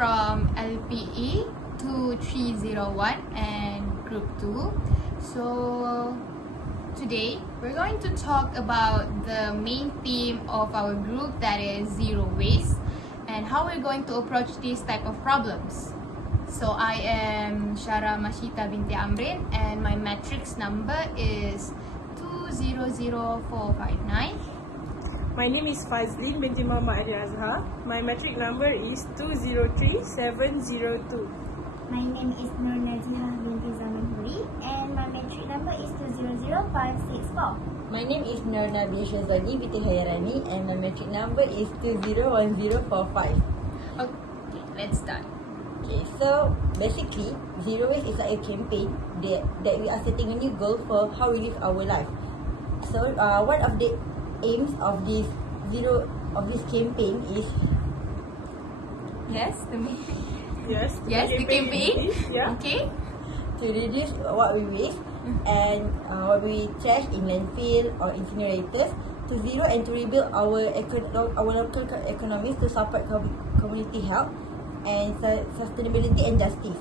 from LPE2301 and Group 2. So today we're going to talk about the main theme of our group, that is zero waste, and how we're going to approach these type of problems. So I am Syarah Binti Amrin, and my matrix number is 200459. My name is Fazleen Binti adzha. My matric number is 203702. My name is Noor binti zaman huri, and my matric number is 200564. My name is Nabihah Syazwani binti khayarani, and my matric number is 201045. Okay, let's start. Okay, so basically, zero waste is like a campaign that we are setting a new goal for how we live our life. So, one of the aims of this campaign is Yes, the main. Yes, The campaign. Yeah. Okay. to reduce what we waste and what we trash in landfill or incinerators to zero, and to rebuild our local economies to support community health and sustainability and justice.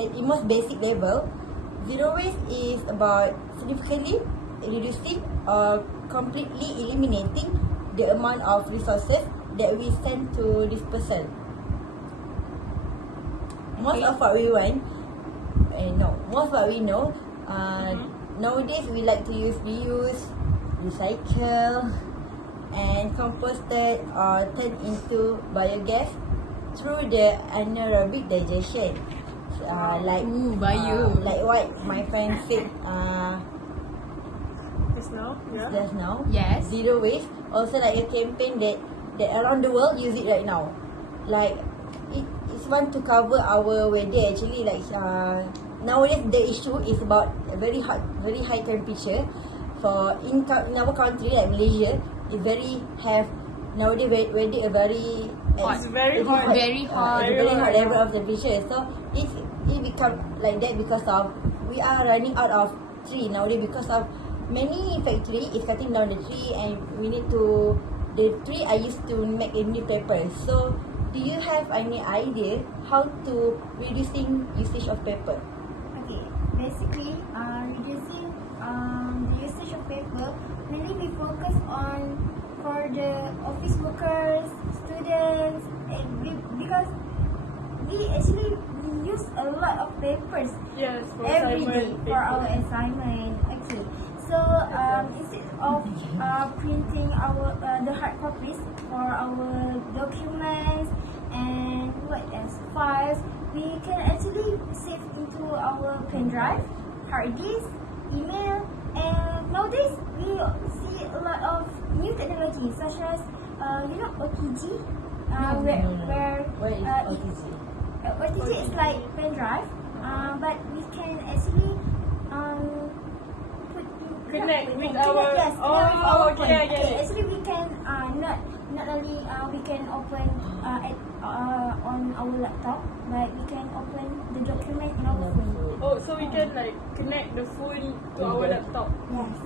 At the most basic level, zero waste is about significantly reducing or completely eliminating the amount of resources that we send to dispersal. Most of what we know, nowadays we like to use reuse, recycle, and composted or turn into biogas through the anaerobic digestion. Like what my friend said just now. Yes. Zero waste also like a campaign that around the world use it right now. Like it's one to cover our weather actually. Like nowadays the issue is about a very high temperature. For in our country like Malaysia, it nowadays weather a very Hot. It's very hot. Very hot. It's very hot level of temperature. So it become like that because of we are running out of tree nowadays, because of many factory is cutting down the tree, and the tree are used to make a new paper. So do you have any idea how to reducing usage of paper? Okay, basically, reducing the usage of paper, mainly we focus on for the office workers, students, because we actually use a lot of papers Yes, for every day assignment for our paper. assignment. Okay, so instead of printing the hard copies for our documents and what else, files, we can actually save into our pen drive, hard disk, email, and nowadays we see a lot of new technology such as OTG, where What is OTG? OTG is like pen drive, but we can actually Connect with connect our- with oh, our okay, phone. I get it. Actually, we can not only we can open on our laptop, but we can open the document in our phone. Oh, so we can like connect the phone to our laptop. Yes.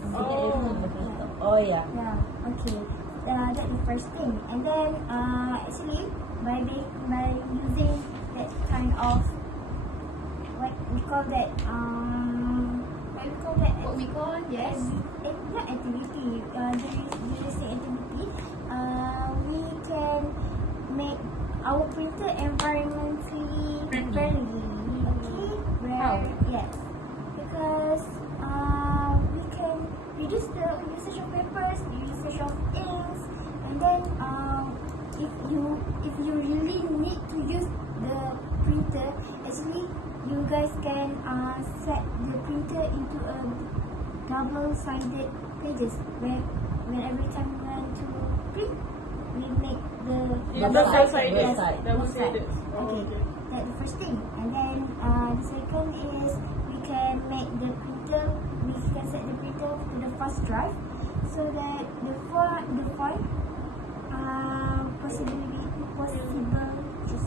Oh yeah. Yeah. Okay. That's the first thing, and then actually by using that kind of what we call that What we call, yes. not activity, reducing activity, we can make our printer environmentally friendly. Okay, How? yes, because we can reduce the usage of papers, usage of inks, and then if you really need to use the printer, actually you guys can set the printer into a double-sided pages where when every time we want to print, we make the Double-sided. yes, Double-sided. okay, that's the first thing. And then the second is we can set the printer to the fast drive so that the font possible is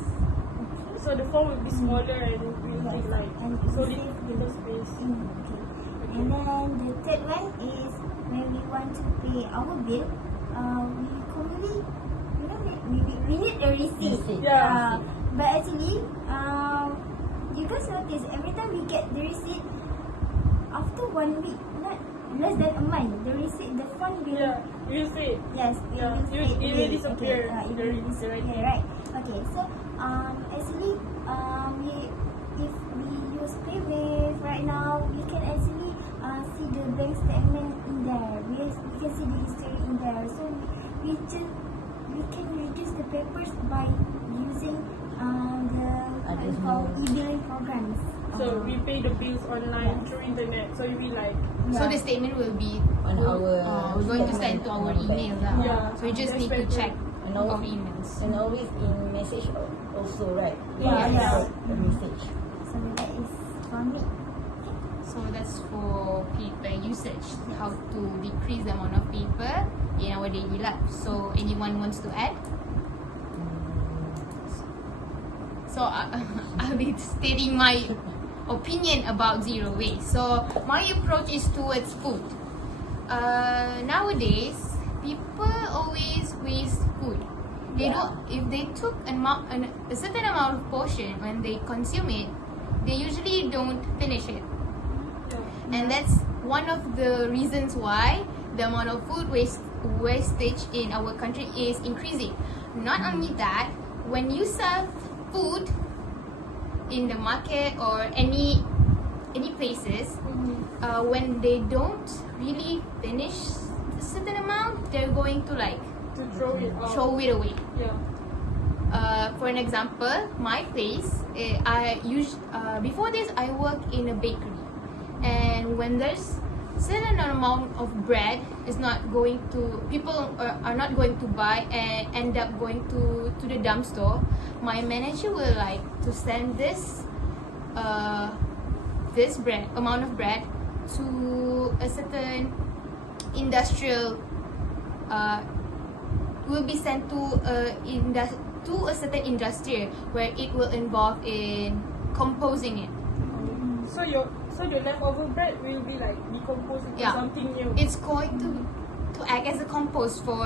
okay. So the phone will be smaller and will Yes, take like and so save little space. Okay. And then the third one is when we want to pay our bill, we commonly, we need a receipt. Yeah. but actually, you guys notice every time we get the receipt after 1 week, not less than a month, the receipt, the fund will You say. yes, Yeah, it will disappear. Okay, it The will receipt, right? disappear, right? Okay, so actually, if we use PayWave right now, we can actually see the bank statement in there. We can see the history in there. So we can reduce the papers by using the what you call e-billing programs. So we pay the bills online through internet. So we like. So the statement will be On our we're going to send to our email lah. Yeah. So you just That's need to better. check And our always, emails. and always in message also, right? Yeah. The message. So that is for me. So that's for paper usage, how to decrease the amount of paper in our daily life. So anyone wants to add? So I'll be stating my opinion about zero waste. So my approach is towards food. Nowadays, people always waste food. They don't. If they took a certain amount of portion when they consume it, they usually don't finish it. And that's one of the reasons why the amount of food wastage in our country is increasing. Not only that, when you sell food in the market or any places, when they don't really finish a certain amount, they're going to To throw it out. throw it away. Yeah. For an example, my place, before this I worked in a bakery, and when there's certain amount of bread is not going to people are not going to buy and end up going to the dumpster, my manager will like to send this amount of bread to a certain industrial will be sent to a certain industry where it will involve in composing it. So the leftover bread will be like decomposed into Yeah. something new. It's going to act as a compost for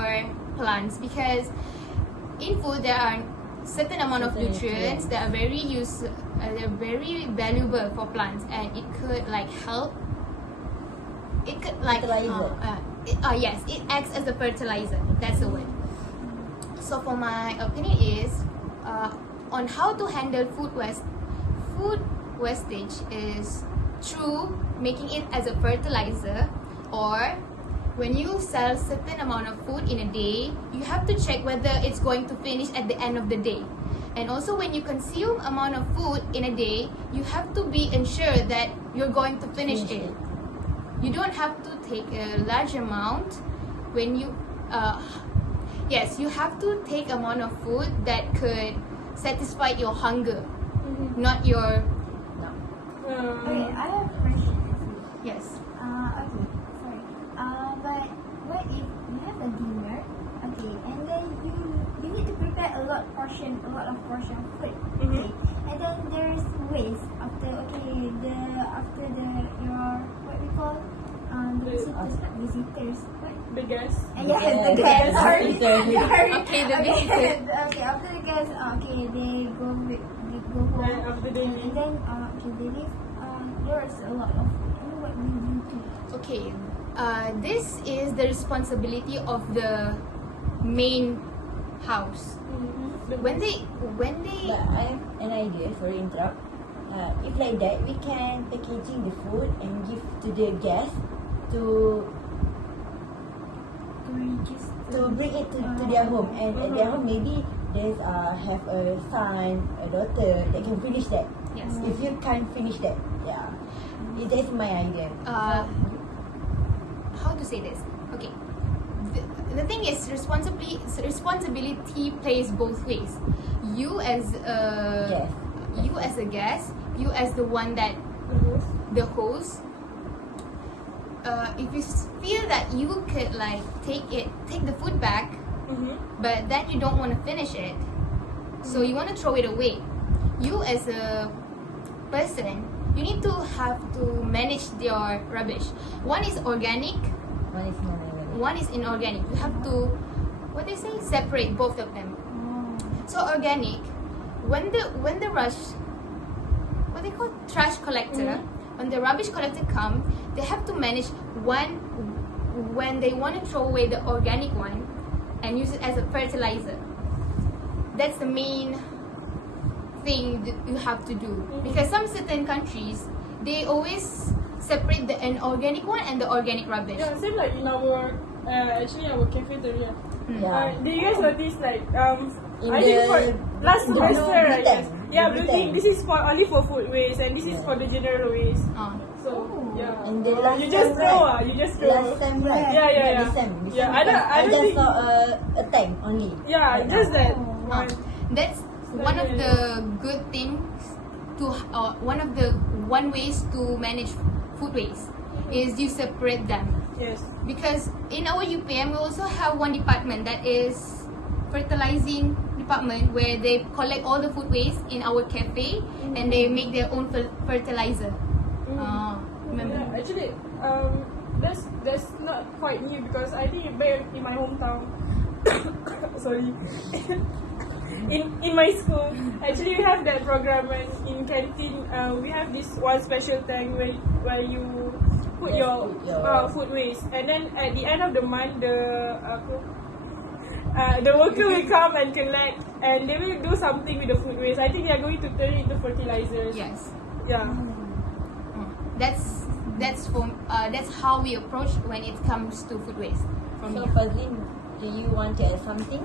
plants, because in food there are certain amount of nutrients that are they're very valuable for plants, and it could like help. It could like Fertilizer. yes, it acts as a fertilizer. That's the word. So for my opinion is on how to handle food wastage is through making it as a fertilizer, or when you sell certain amount of food in a day, you have to check whether it's going to finish at the end of the day. And also when you consume amount of food in a day, you have to be ensured that you're going to finish it. You don't have to take a large amount when you yes, you have to take amount of food that could satisfy your hunger, not your Okay, I have a question. yes. Okay, sorry. But what if you have a dinner, okay, and then you need to prepare a lot of portion of food, okay, and then there is waste after your what we call the visitors, not visitors, what? The gas. Yes, the guests. Sorry. Okay, the visitors. Okay, after the guests, okay, they go home. Right after they leave. And then okay, they leave. There is a lot of food. And what will you do? Okay, this is the responsibility of the main house. When they But I have an idea, sorry interrupt. If like that, we can packaging the food and give to the guests to Reduce bring it to their home, and at their home maybe there's have a son, a daughter that can finish that. yes. If you can't finish that, yeah, that's my idea. How to say this? Okay, the thing is responsibility plays both ways. You as a guest, you as the one that the host. If you feel that you could like take the food back, but then you don't want to finish it, so you want to throw it away. You as a person, you need to have to manage your rubbish. One is organic, One is non-organic. one is inorganic. You have to, what they say, separate both of them. So organic, when the what they call trash collector, when the rubbish collector comes, they have to manage one when they want to throw away the organic one and use it as a fertilizer. That's the main thing that you have to do, because some certain countries they always separate the inorganic one and the organic rubbish. Yeah, same like in our actually our cafeteria. Yeah. Do you guys notice like In I think for last the semester, blue right? tank. Yes. Yeah, The blue blue thing. tank. This is for only for food waste, and this is for the general waste. So yeah, And the last you just time, throw right? you just throw. Last time, right? Yeah, yeah, Not yeah. This time. Yeah, I don't just think- saw a tank only. Yeah, Right just now. that Ah, one. that's one of the good things to one ways to manage food waste is you separate them, Yes. because in our UPM we also have one department that is fertilizing department, where they collect all the food waste in our cafe and they make their own fertilizer. Remember? Yeah, actually, that's not quite new, because I think back in my hometown, sorry, in my school, actually we have that program, and in canteen we have this one special tank where you put Yes, your put your- food waste, and then at the end of the month the worker will come and collect, and they will do something with the food waste. I think they are going to turn it into fertilizers. Yes. Yeah. That's how we approach when it comes to food waste. From So here. Fazleen, do you want to add something?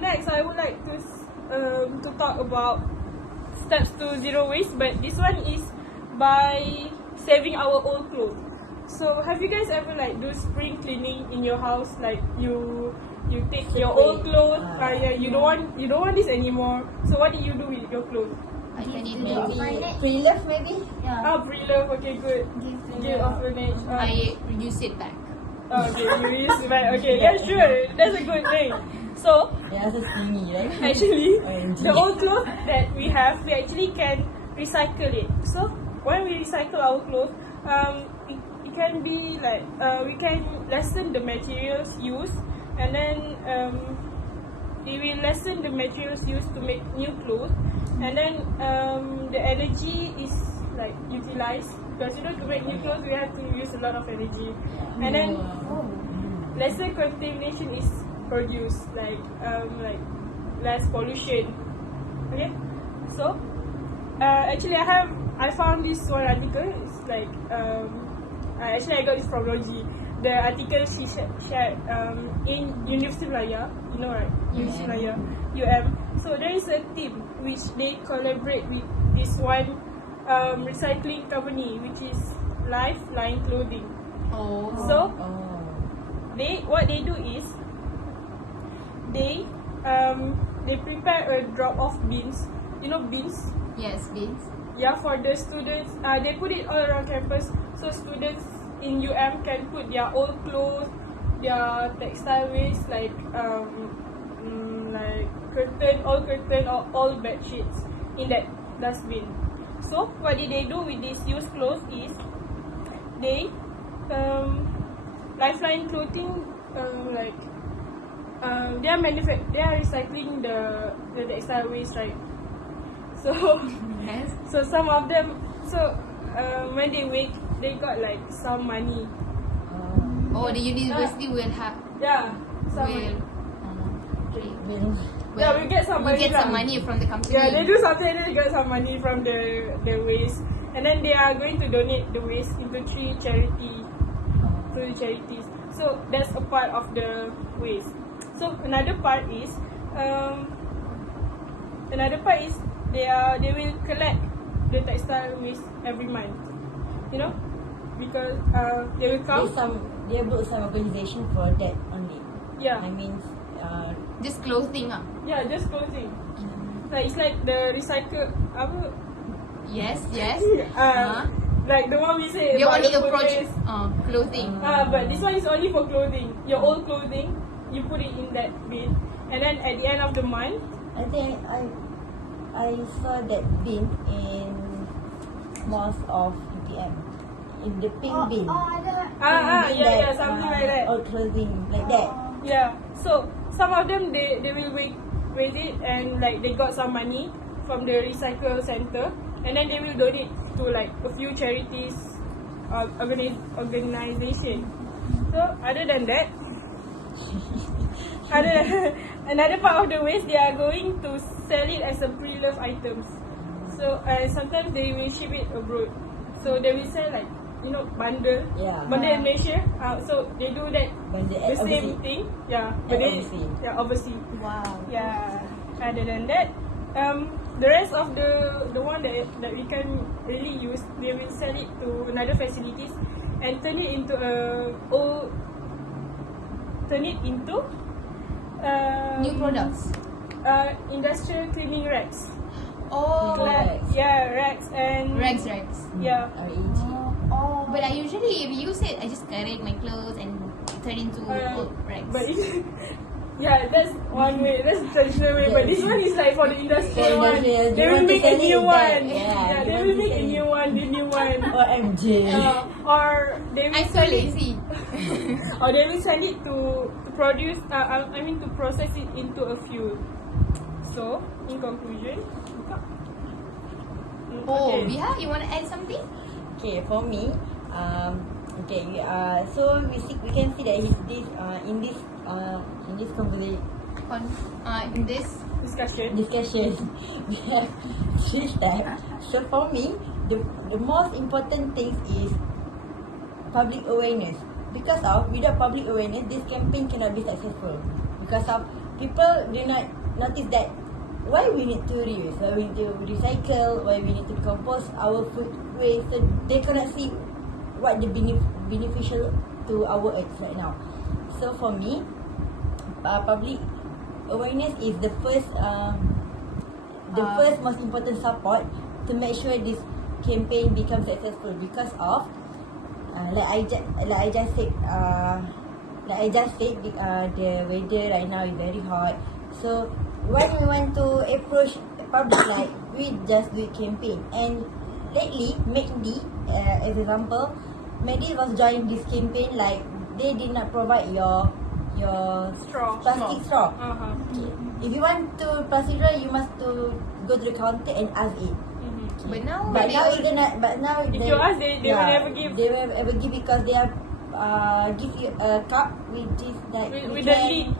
Next, I would like to talk about steps to zero waste, but this one is by saving our old clothes. So, have you guys ever like do spring cleaning in your house? Like you take your old clothes, you don't want this anymore. So, what do you do with your clothes? I can eat Maybe maybe. pre-love, maybe? Pre-love. Okay, good. Give orphanage. I use it back. Okay, you use right. Okay, yeah, sure. That's a good thing. So, Yeah, so stingy, right? actually, OMG. the old clothes that we have, we actually can recycle it. So when we recycle our clothes, it can be like we can lessen the materials used, and then it will lessen the materials used to make new clothes, and then the energy is like utilized, because to make new clothes we have to use a lot of energy, and then lesser contamination is produced, like less pollution. Okay, so actually I found this one article. It's like actually I got this from Rogie. The article she shared in University Malaya, you know, right? University Malaya, So there is a team which they collaborate with this one recycling company, which is Lifeline Clothing. So what they do is they prepare a drop-off bins. You know bins? Yes, beans. Yeah, for the students. They put it all around campus, so students in can put their old clothes, their textile waste, like curtain or all bed sheets in that dustbin. So what did they do with these used clothes is they Lifeline Clothing they are recycling the textile waste, right? So Yes. so some of them, when they wake, they got like some money. Oh, the university will have Some will. money. Well, We get some we money. get some lah. money from the company. Yeah, they do something and then they get some money from the waste, and then they are going to donate the waste into 3 charities. So that's a part of the waste. So another part is they will collect the textile waste every month. You know, because they will come. They build some organization for that only. Yeah. I mean, Just clothing. Yeah, just clothing. Like it's like the recycle. Yes, yes. Like the one we say. They about only the food approach waste. clothing. But this one is only for clothing. Your old clothing, you put it in that bin, and then at the end of the month, I think I saw that bin in most of UPM. In the pink bin. something like that. Old clothing, like that. Yeah. So some of them they will wait it, and like they got some money. from the recycle center, and then they will donate to like a few charities, organization. So other than that, another part of the waste, they are going to sell it as a pre-loved items. So sometimes they will ship it abroad. So they will sell like bundle in Malaysia. So they do that the same thing. But overseas. Wow. Other than that, the rest of the one that we can really use, they will sell it to another facilities and turn it into New products. Industrial cleaning racks. Oh. Racks and Rags. Yeah. Oh. But I usually, if you use it, I just collect my clothes and turn into old rags. But that's one way. That's the traditional way. But this one is like for the industrial one. They will make a new one. They will make a new one. The new one. OMG. Or they will I'm so lazy. or they will send it to produce. To process it into a fuel. So in conclusion. Bihar, you want to add something? Okay, for me, so we can see that in this conversation, In this discussion, we have 3 steps. So for me, the most important thing is public awareness. Because without public awareness, this campaign cannot be successful. Because people do not notice that why we need to reuse, why we need to recycle, why we need to decompose our food waste. So they cannot see what the beneficial to our earth right now. So for me, public awareness is the first most important support to make sure this campaign becomes successful. Because of like I just said, the weather right now is very hot. So when we want to approach public, like we just do a campaign. And lately, MACD, as example, MACD was joining this campaign. Like they did not provide your plastic straw. Okay. If you want to plastic straw, you must to go to the counter and ask it. But now, if you ask, they will never give. They will never give because they are give you a cup with this like with the lid.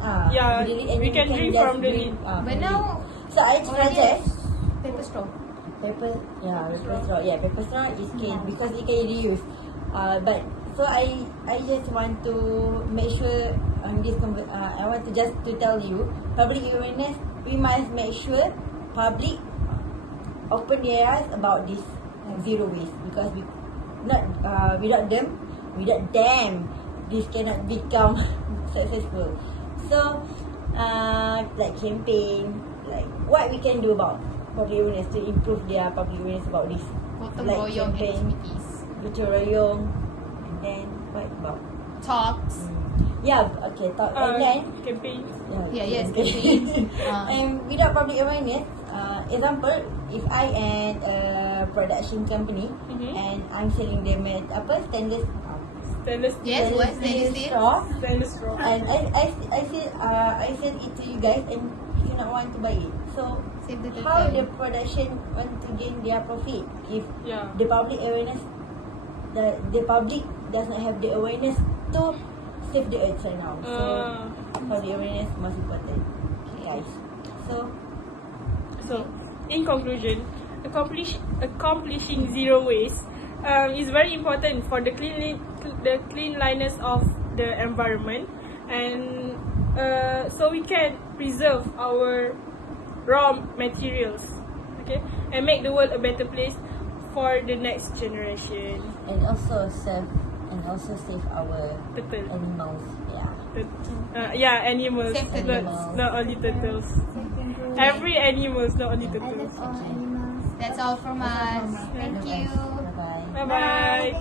We can drink from the lid. but now, so I suggest paper straw. paper straw. Yeah, paper straw is can because it can reuse. But so I just want to make sure on this. I want to just to tell you public awareness. We must make sure public open their eyes about this zero waste because without them, this cannot become successful. So, like campaign, like what we can do about public awareness to improve their public awareness about this. Gotong Like royong campaign, activities. gotong royong, and then what about? Talks. Yeah, okay, and then Campaign. Yes, campaigns. And without public awareness, example, if I am a production company and I'm selling them stainless Yes, what stainless steel? straw, Stainless straw. and I sell it to you guys, and you not want to buy it. So Save the how the turtle. production want to gain their profit if Yeah. the public awareness, the public does not have the awareness to save the earth right now. So public awareness most important, guys. So, in conclusion, accomplishing zero waste is very important for the cleanliness of the environment, and so we can preserve our raw materials, okay, and make the world a better place for the next generation. And also save our Turtle. animals. Animals. Save turtles. Not only turtles. Every animals, not only turtles. All animals. That's all from us. Thank you. Bye bye. Bye bye.